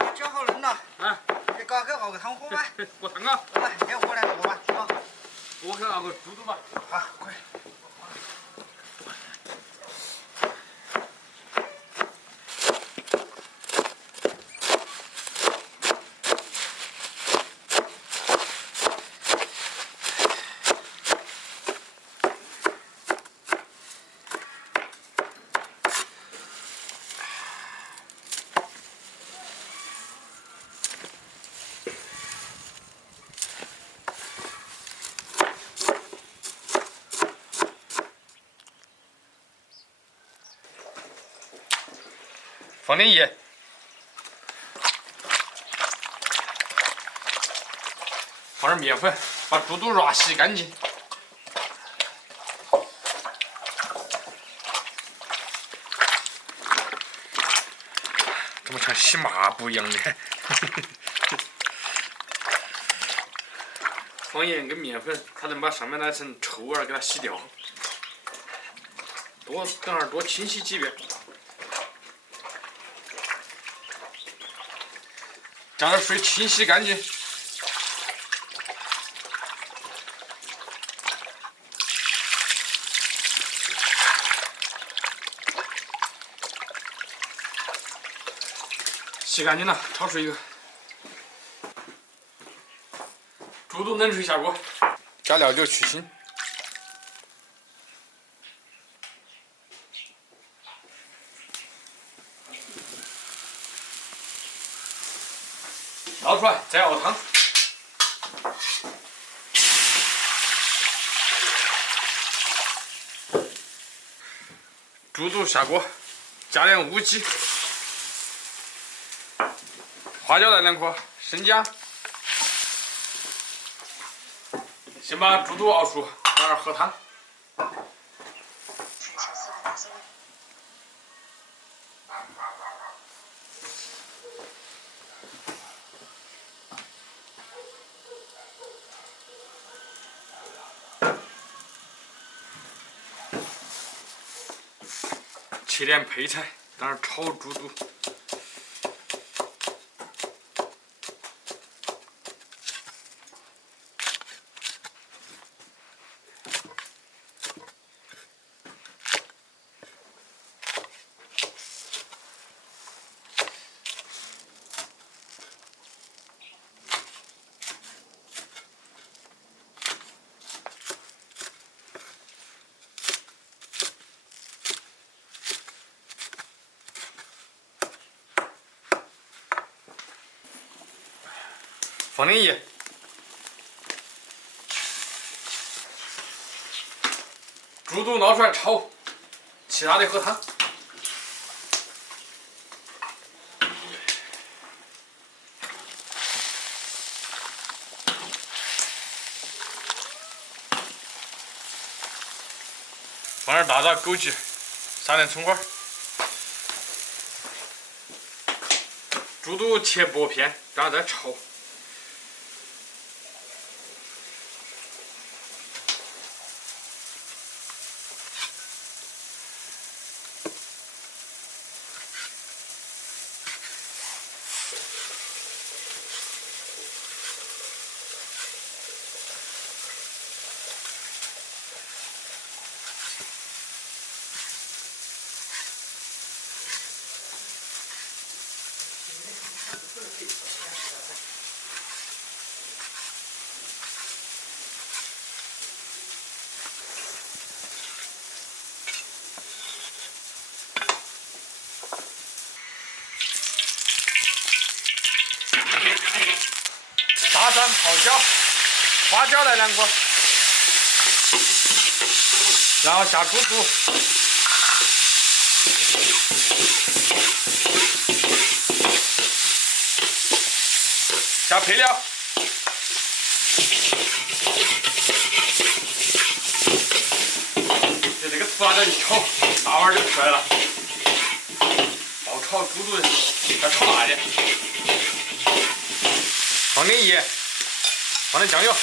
啊，搅好嫩了。啊，你给熬个汤喝吧。锅汤啊。来，给我来个锅吧。好。我给熬个猪肚吧。好，可以。放点盐，放点面粉，把猪肚肉洗干净。怎么像洗抹布一样的？放盐跟面粉，它能把上面那层臭味儿给它洗掉。等会儿多清洗几遍。加点水清洗干净。洗干净了，焯水油。猪肚冷水下锅，加料酒去腥。倒出来，再熬汤。猪肚下锅，加点乌鸡，花椒来2颗，生姜。先把猪肚熬熟，然后喝汤。切点配菜，在那儿炒猪肚。放点盐，猪肚捞出来炒，其他的喝汤。放点大枣、枸杞，撒点葱花。猪肚切薄片，然后再炒。大蒜、泡椒、花椒来2颗，然后下猪肚，下配料，就这个涂辣椒一炒，大碗就出来了。爆炒猪肚要炒辣点。放点盐，放点酱油，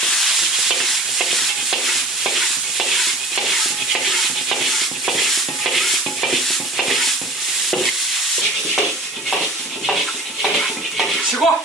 起锅。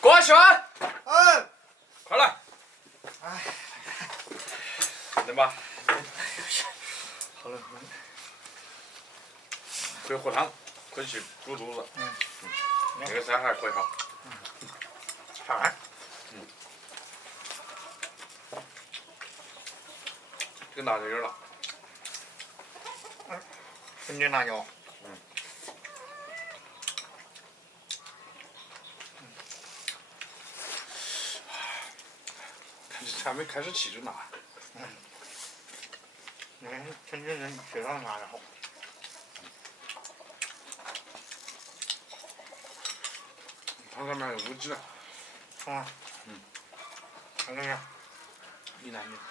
锅洗完，嗯，快来，哎，能吧？好了，可以喝汤，可以去煮肚子。那个菜还可以哈。啥？这个辣椒有点辣。春节辣椒。还没开始起就辣。天津人知道辣的好。汤上面有乌鸡了。啊。看看看。你来你。看。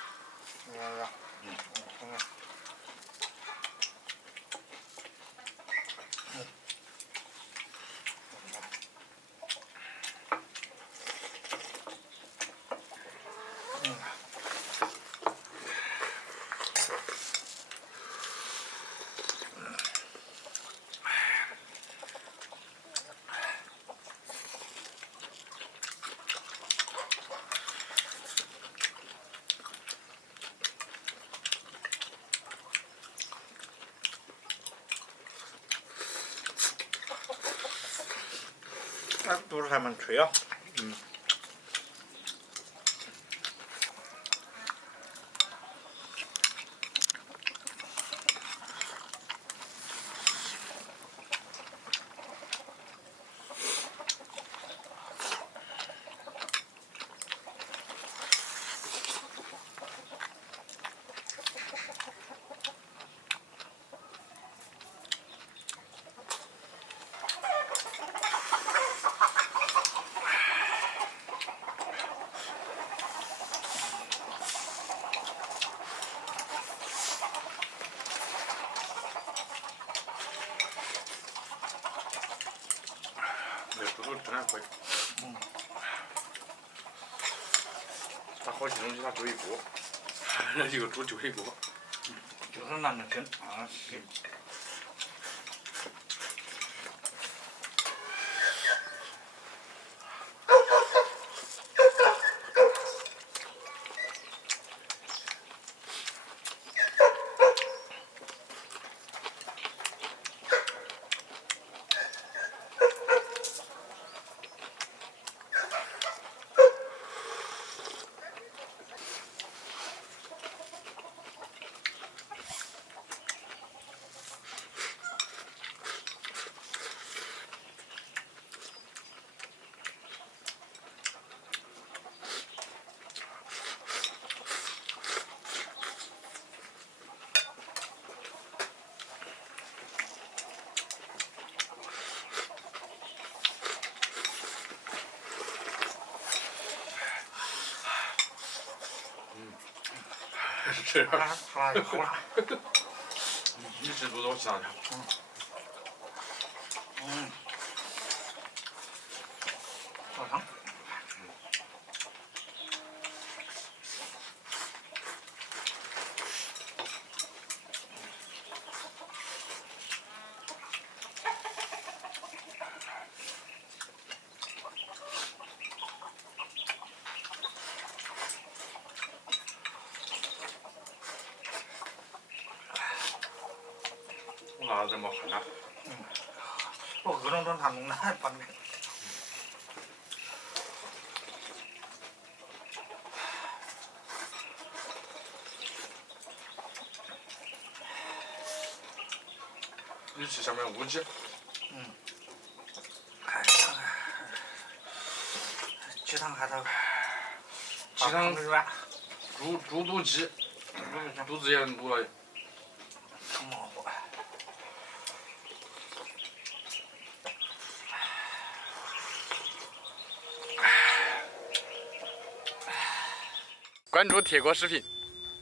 肚子还蛮脆啊。那猪肚真还可以。它好些东西它就一锅，一个猪就一锅。就是懒得啃啊。这样。好辣。你吃肚子我去哪去？好汤。辣的这么狠啊！我各种他弄的方便。你去上面乌鸡。哎，鸡汤还得鸡汤软，猪肚鸡，肚子也卤了。忙活。关注铁锅视频。